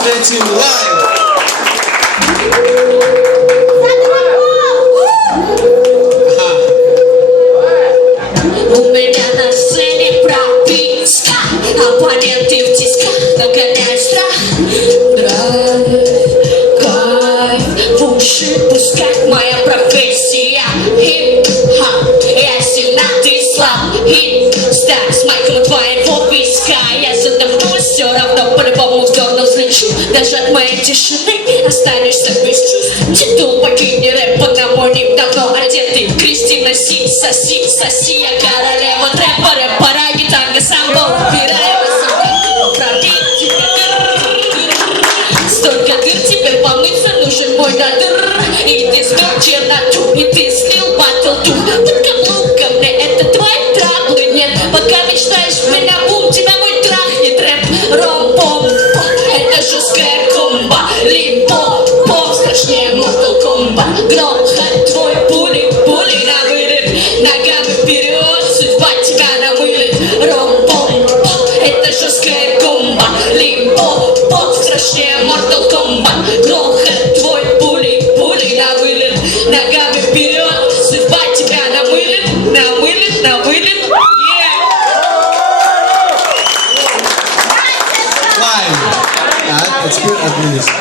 встретим лайв. У меня на сцене прописка, оппоненты в тисках, нагоняют страх. Драйв, кайф, в уши пускать моя профессия. Хип-хоп, я сильна, ты слаб. Хит-стар с майком твоего виска. Я задохнусь, все равно по-любому в сторону взлечу. Даже от моей тишины останешься без чувств. Титул покинь рэп, потому ник давно одетый. Кристина Си, соси, соси, я королева трэпа, рэпера, гитанга, самбо. Убираем на поправить тебя. Столько дыр, теперь помыться нужен мой дадыр. И ты сбил черноту, и ты слил батл тух. Под каблуком, мне это твои траблы нет. Пока мечтаешь меня, бум, тебя мой трахнет рэп. Ром-пом, это жесткая комба. Лимпо-пом, страшнее Mortal Kombat. Грохот твой, пули, пули на вылет. Ногами вперед, судьба тебя намылит. Ром-пом, это жесткая комба. Лимпо-пом, страшнее Mortal Kombat. Грохот твой, пули, пули на вылет. Ногами вперед, судьба тебя намылит. Намылит, намылит. Лайв. Так, а теперь администратор.